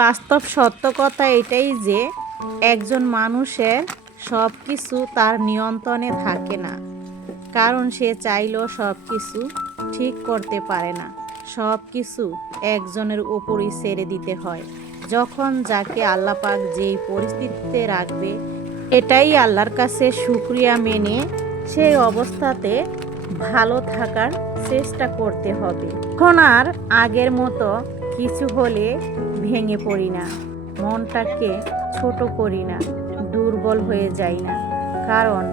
বাস্তব সত্য কথা এটাই যে একজন মানুষের সব কিছু তার নিয়ন্ত্রণে থাকে না, কারণ সে চাইলেও সব কিছু ঠিক করতে পারে না। সব কিছু একজনের উপরই ছেড়ে দিতে হয়। যখন যাকে আল্লাহ পাক যেই পরিস্থিতিতে রাখবে, এটাই আল্লাহর কাছে শুকরিয়া মেনে সেই অবস্থাতে ভালো থাকার চেষ্টা করতে হবে। এখন আর আগের মতো কিছু হলে ভেঙে পড়ি না, মনটাকে ছোট করি না, দুর্বল হয়ে যাই না, কারণ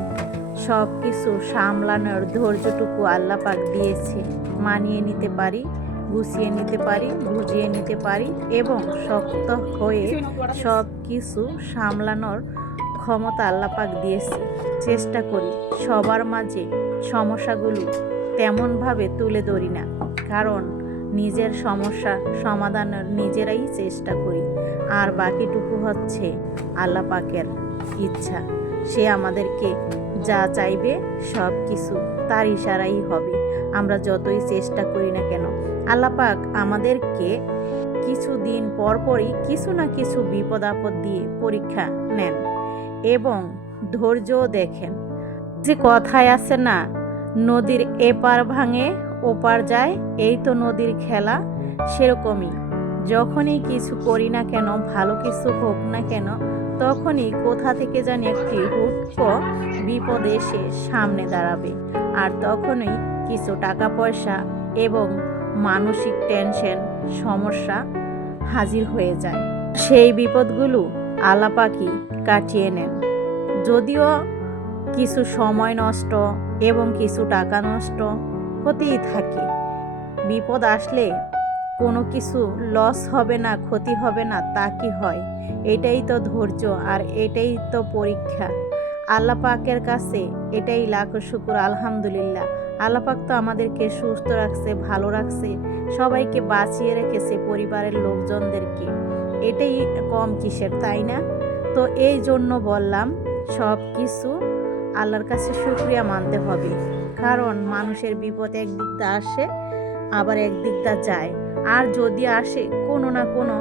সব কিছু সামলানোর ধৈর্যটুকু আল্লাহ পাক দিয়েছে। মানিয়ে নিতে পারি, গুছিয়ে নিতে পারি, বুঝিয়ে নিতে পারি এবং শক্ত হয়ে সব কিছু সামলানোর ক্ষমতা আল্লাহ পাক দিয়েছে। চেষ্টা করি সবার মাঝে সমস্যাগুলো তেমনভাবে তুলে ধরি না, কারণ নিজের সমস্যা সমাধানের নিজেরাই চেষ্টা করি, আর বাকিটুকু হচ্ছে আল্লাহ পাকের ইচ্ছা। সে আমাদেরকে যা চাইবে সব কিছু তার ইশারাই হবে। আমরা যতই চেষ্টা করি না কেন, আল্লাহ পাক আমাদেরকে কিছুদিন পরপরই কিছু না কিছু বিপদ আপদ দিয়ে পরীক্ষা নেন এবং ধৈর্যও দেখেন। যে কথায় আছে না, নদীর এপার ভাঙে ওপার যায়, এই তো নদীর খেলা। সেরকমই যখনই কিছু করি না কেন, ভালো কিছু হোক না কেন, তখনই কোথা থেকে জানি একটি হুটকো বিপদ এসে সামনে দাঁড়াবে, আর তখনই কিছু টাকা পয়সা এবং মানসিক টেনশন সমস্যা হাজির হয়ে যায়। সেই বিপদগুলো আল্লাহ পাকই কাটিয়ে নেন। যদিও কিছু সময় নষ্ট এবং কিছু টাকা নষ্ট হতেই থাকে। বিপদ আসলে কোনো কিছু লস হবে না, ক্ষতি হবে না, তা কি হয়? এটাই তো ধৈর্য, আর এটাই তো পরীক্ষা। আল্লাহ পাকের কাছে এটাই লাখো শুকর, আলহামদুলিল্লাহ। আল্লাহ পাক তো আমাদেরকে সুস্থ রাখছে, ভালো রাখছে, সবাইকে বাঁচিয়ে রেখেছে, পরিবারের লোকজনদেরকে। এটাই কম কিসের, তাই না? তো এই জন্য বললাম, সব কিছু আল্লাহর কাছে শুকরিয়া মানতে হবে, কারণ মানুষের বিপদ একদিক দিয়ে আসে, আবার একদিক দিয়ে যায়, আর যদি আসে কোনো না কোনো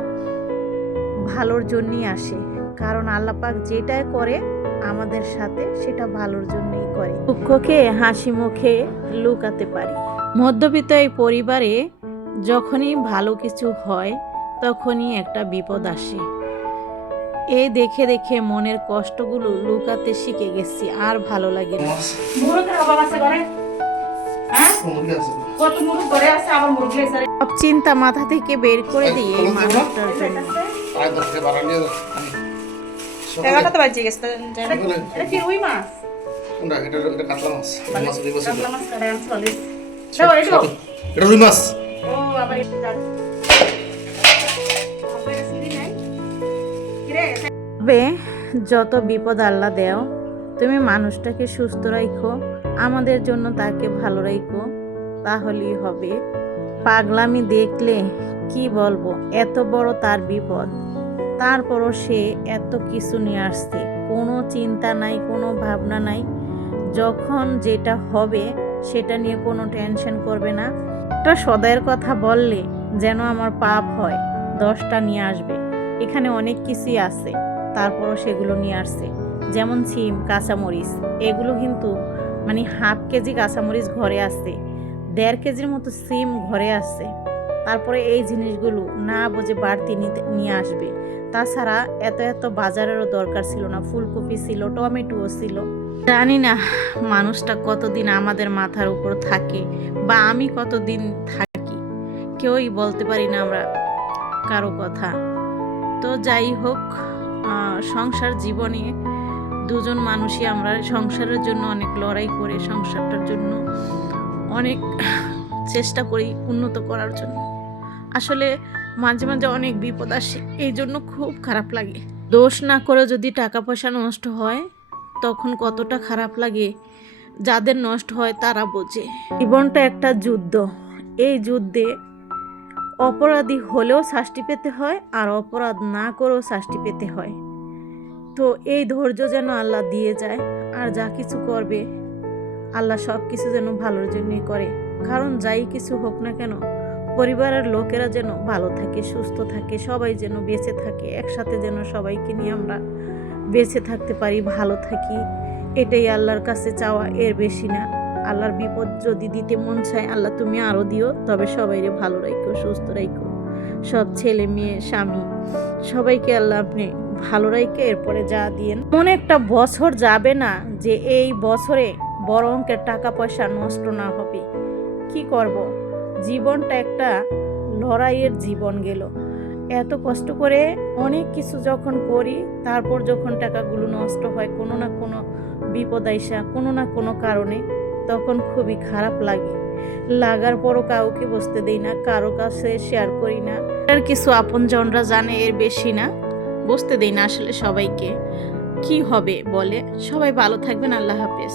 ভালোর জন্যই আসে, কারণ আল্লাহ পাক যেটাই করে আমাদের সাথে সেটা ভালোর জন্যই করে। দুঃখকে হাসি মুখে লুকাতে পারি। মধ্যবিত্ত এই পরিবারে যখনই ভালো কিছু হয়, তখনই একটা বিপদ আসে। এই দেখে দেখে মনের কষ্টগুলো লুকাতে শিখে গেছি, আর ভালো লাগে না। সব চিন্তা মাথা থেকে বের করে দিই এই মানুষটার জন্য। তবে যত বিপদ আল্লাহ দেও, তুমি মানুষটাকে সুস্থ রাখো, আমাদের জন্য তাকে ভালো রাখো, তাহলেই হবে। পাগলামি দেখলে কি বলবো, এত বড় তার বিপদ, তারপরও সে এত কিছু নিয়ে আসছে, কোনো চিন্তা নাই, কোনো ভাবনা নাই। যখন যেটা হবে সেটা নিয়ে কোনো টেনশন করবে না। একটা সদাইয়ের কথা বললে যেন আমার পাপ হয়, 10টা নিয়ে আসবে। এখানে অনেক কিছুই আছে, তারপরও সেগুলো নিয়ে আসছে। যেমন সিম, কাঁচামরিচ, এগুলো কিন্তু মানে হাফ কেজি কাঁচামরিচ ঘরে আছে, 1.5 কেজির মতো সিম ঘরে আছে, তারপরে এই জিনিসগুলো না বুঝে বাড়তি নিয়ে আসবে। তাছাড়া এত এত বাজারেরও দরকার ছিল না, ফুলকপি ছিল, টমেটোও ছিল। জানি না মানুষটা কতদিন আমাদের মাথার উপর থাকে, বা আমি কতদিন থাকি, কেউই বলতে পারি না আমরা কারো কথা। তো যাই হোক, সংসার জীবনে দুজন মানুষই আমরা সংসারের জন্য অনেক লড়াই করে, সংসারটার জন্য অনেক চেষ্টা করি উন্নত করার জন্য। আসলে মাঝে মাঝে অনেক বিপদ আসে, এই জন্য খুব খারাপ লাগে। দোষ না করে যদি টাকা পয়সা নষ্ট হয়, তখন কতটা খারাপ লাগে যাদের নষ্ট হয় তারা বোঝে। জীবনটা একটা যুদ্ধ, এই যুদ্ধে অপরাধী হলেও শাস্তি পেতে হয়, আর অপরাধ না করেও শাস্তি পেতে হয়। তো এই ধৈর্য যেন আল্লাহ দিয়ে যায়, আর যা কিছু করবে আল্লাহ সব কিছু যেন ভালোর জন্যই করে, কারণ যাই কিছু হোক না কেন পরিবারের লোকেরা যেন ভালো থাকে, সুস্থ থাকে, সবাই যেন বেঁচে থাকে, একসাথে যেন সবাইকে নিয়ে আমরা বেঁচে থাকতে পারি, ভালো থাকি। এটাই আল্লাহর কাছে চাওয়া, এর বেশি না। আল্লাহর বিপদ যদি দিতে মন চায়, আল্লাহ তুমি আরও দিও, তবে সবাইরে ভালো রাখো, সুস্থ রাখো। সব ছেলে মেয়ে স্বামী সবাইকে আল্লাহ আপনি ভালো রাখে এরপরে যা দিয়েন। এমন একটা বছর যাবে না যে এই বছরে বড় অঙ্কের টাকা পয়সা নষ্ট না হবে। কি করব, জীবনটা একটা লড়াইয়ের জীবন গেল। এত কষ্ট করে অনেক কিছু যখন করি, তারপর যখন টাকাগুলো নষ্ট হয় কোনো না কোনো বিপদ আইসা, কোনো না কোনো কারণে, তখন খুবই খারাপ লাগে। লাগার পরও কাউকে বসতে দেই না, কারো কাছে শেয়ার করি না। আর কিছু আপনজনরা জানে, এর বেশি না, বসতে দেই না আসলে সবাইকে। কি হবে বলে। সবাই ভালো থাকবেন, আল্লাহ হাফেজ।